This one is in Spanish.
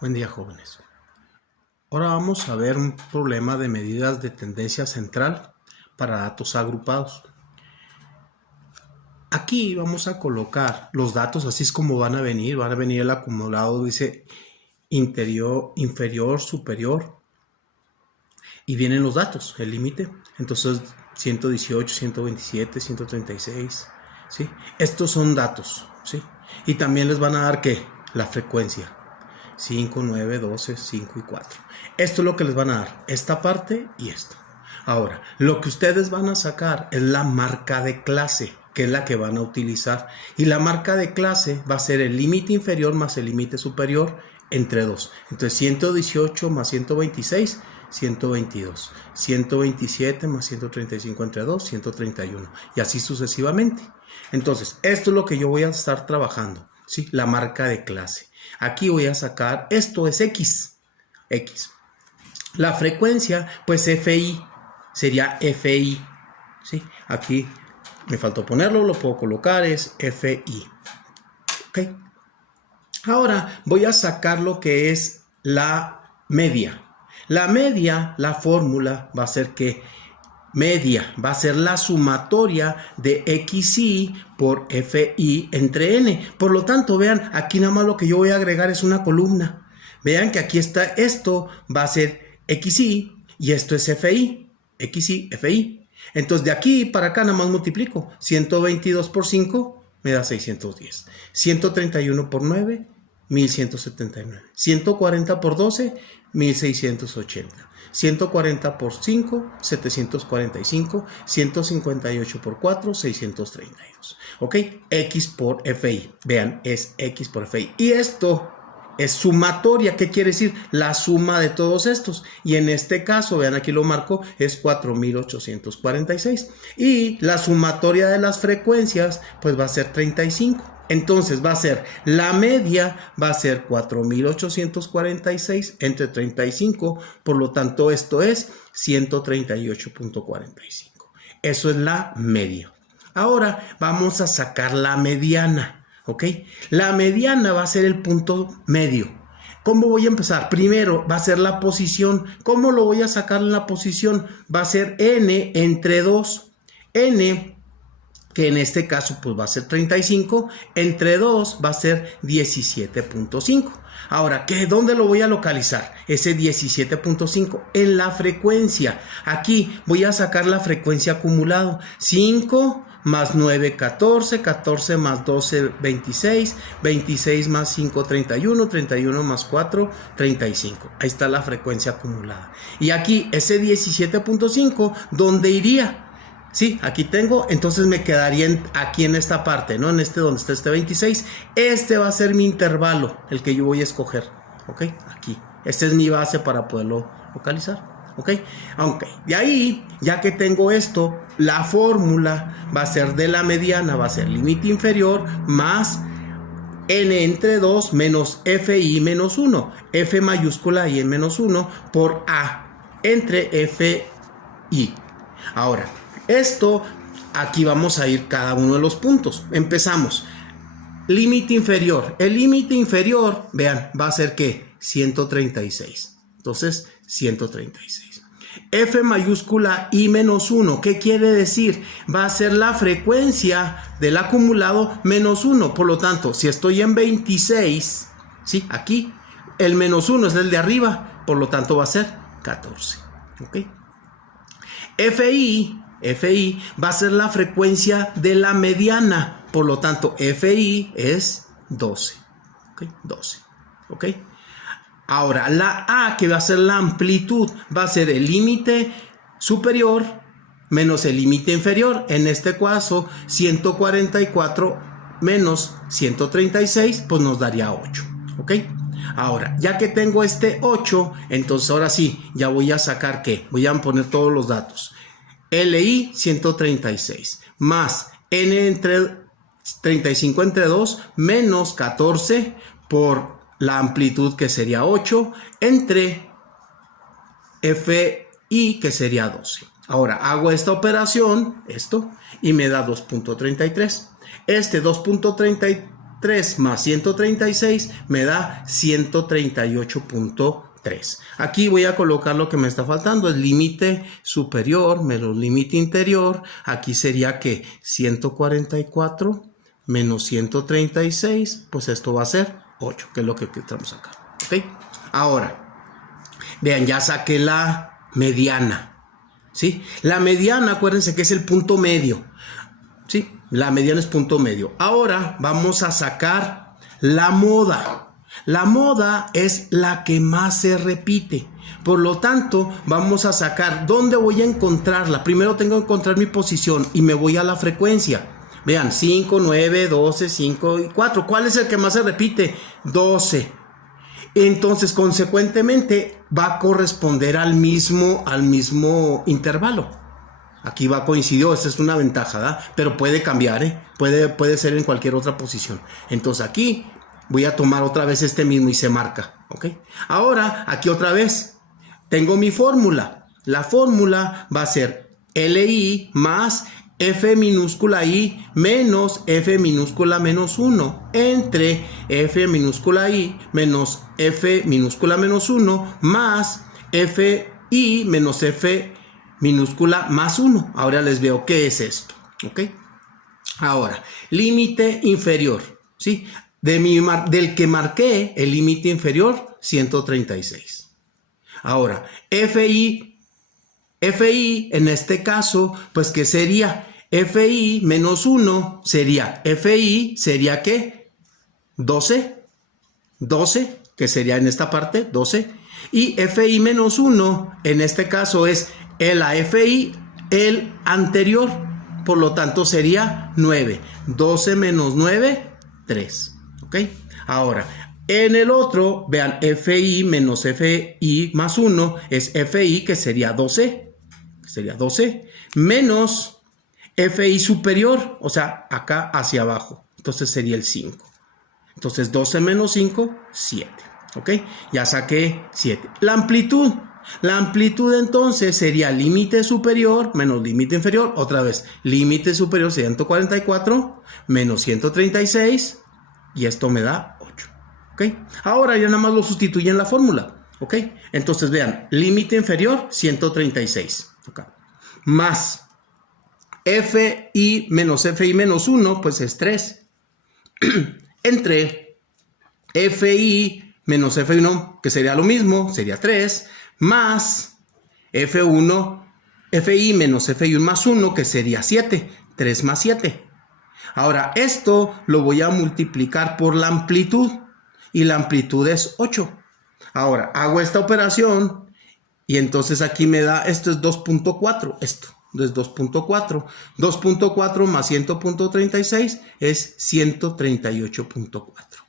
Buen día, jóvenes. Ahora vamos a ver un problema de medidas de tendencia central para datos agrupados. Aquí vamos a colocar los datos, así es como van a venir. Van a venir el acumulado, dice interior, inferior, superior. Y vienen los datos, el límite. Entonces 118, 127, 136. ¿Sí? Estos son datos. ¿Sí? Y también les van a dar ¿qué? La frecuencia. 5, 9, 12, 5 y 4. Esto es lo que les van a dar, esta parte y esto. Ahora, lo que ustedes van a sacar es la marca de clase, que es la que van a utilizar. Y la marca de clase va a ser el límite inferior más el límite superior entre 2. Entonces, 118 más 126, 122. 127 más 135 entre 2, 131. Y así sucesivamente. Entonces, esto es lo que yo voy a estar trabajando. ¿Sí? La marca de clase. Aquí voy a sacar, esto es X. La frecuencia, pues FI, sería FI. ¿Sí? Aquí me faltó ponerlo, lo puedo colocar, es FI. ¿Ok? Ahora voy a sacar lo que es la media. La media, la fórmula va a ser que media va a ser la sumatoria de XI por FI entre N. Por lo tanto, vean, aquí nada más lo que yo voy a agregar es una columna. Vean que aquí está, esto va a ser XI y esto es FI. XI, FI. Entonces, de aquí para acá nada más multiplico. 122 por 5 me da 610. 131 por 9, 1179. 140 por 12, 1680. 140 por 5, 745, 158 por 4, 632. ¿Ok? X por FI. Vean, es X por FI. Y esto es sumatoria. ¿Qué quiere decir? La suma de todos estos. Y en este caso, vean, aquí lo marco, es 4846. Y la sumatoria de las frecuencias, pues va a ser 35. Entonces va a ser, la media va a ser 4846 entre 35, por lo tanto esto es 138.45. Eso es la media. Ahora vamos a sacar la mediana, ¿ok? La mediana va a ser el punto medio. ¿Cómo voy a empezar? Primero va a ser la posición. ¿Cómo lo voy a sacar en la posición? Va a ser n entre 2. N, que en este caso pues va a ser 35, entre 2 va a ser 17.5. Ahora, ¿dónde lo voy a localizar? Ese 17.5 en la frecuencia. Aquí voy a sacar la frecuencia acumulado. 5 más 9, 14, 14 más 12, 26, 26 más 5, 31, 31 más 4, 35. Ahí está la frecuencia acumulada. Y aquí ese 17.5, ¿dónde iría? Sí, aquí tengo, entonces me quedaría aquí en esta parte, ¿no? En este donde está este 26. Este va a ser mi intervalo, el que yo voy a escoger, ¿ok? Aquí. Esta es mi base para poderlo localizar, ¿ok? Ok, de ahí, ya que tengo esto, la fórmula va a ser de la mediana, va a ser límite inferior más N entre 2 menos FI menos 1. F mayúscula y en menos 1 por A entre FI. Ahora, esto, aquí vamos a ir cada uno de los puntos. Empezamos. Límite inferior. El límite inferior, vean, va a ser ¿qué? 136. Entonces, 136. F mayúscula I menos 1. ¿Qué quiere decir? Va a ser la frecuencia del acumulado menos 1. Por lo tanto, si estoy en 26, ¿sí? Aquí, el menos 1 es el de arriba. Por lo tanto, va a ser 14. ¿Ok? FI va a ser la frecuencia de la mediana, por lo tanto FI es 12, ¿ok? 12, ¿ok? Ahora la A, que va a ser la amplitud, va a ser el límite superior menos el límite inferior, en este caso 144 menos 136, pues nos daría 8, ¿ok? Ahora, ya que tengo este 8, entonces ahora sí, ya voy a sacar ¿qué? Voy a poner todos los datos. LI 136 más N entre 35 entre 2 menos 14 por la amplitud que sería 8 entre FI que sería 12. Ahora hago esta operación, esto, y me da 2.33. Este 2.33 3 más 136 me da 138.3. Aquí voy a colocar lo que me está faltando, el límite superior menos límite interior. Aquí sería que 144 menos 136, pues esto va a ser 8, que es lo que estamos acá. ¿Ok? Ahora, vean, ya saqué la mediana. ¿Sí? La mediana, acuérdense que es el punto medio. ¿Sí? La mediana es punto medio. Ahora vamos a sacar la moda. La moda es la que más se repite. Por lo tanto, vamos a sacar dónde voy a encontrarla. Primero tengo que encontrar mi posición y me voy a la frecuencia. Vean, 5, 9, 12, 5 y 4. ¿Cuál es el que más se repite? 12. Entonces, consecuentemente, va a corresponder al mismo intervalo. Aquí va a coincidir, esta es una ventaja, ¿verdad? Pero puede cambiar, puede ser en cualquier otra posición. Entonces aquí voy a tomar otra vez este mismo y se marca, ¿ok? Ahora, aquí otra vez, tengo mi fórmula. La fórmula va a ser LI más F minúscula I menos F minúscula menos 1 entre F minúscula I menos F minúscula menos 1 más FI menos F minúscula más 1. Ahora les veo qué es esto, ¿ok? Ahora, límite inferior, ¿sí? Del que marqué el límite inferior, 136. Ahora, FI en este caso, pues ¿qué sería? FI menos 1 sería, FI sería ¿qué? 12, que sería en esta parte, 12. Y FI menos 1, en este caso es el AFI, el anterior, por lo tanto sería 9. 12 menos 9, 3. ¿Ok? Ahora, en el otro, vean, FI menos FI más 1 es FI, que sería 12. Sería 12 menos FI superior, o sea, acá hacia abajo. Entonces sería el 5. Entonces 12 menos 5, 7. ¿Ok? Ya saqué 7. La amplitud entonces sería límite superior menos límite inferior. Otra vez, límite superior 144 menos 136 y esto me da 8. ¿Ok? Ahora ya nada más lo sustituye en la fórmula. ¿Ok? Entonces vean, límite inferior 136. ¿Ok? Más FI menos FI menos 1, pues es 3. Entre FI menos F1, que sería lo mismo, sería 3, más FI menos FI1 más 1, que sería 7, 3 más 7. Ahora, esto lo voy a multiplicar por la amplitud, y la amplitud es 8. Ahora, hago esta operación, y entonces aquí me da, esto es 2.4, esto es 2.4. 2.4 más 100.36 es 138.4.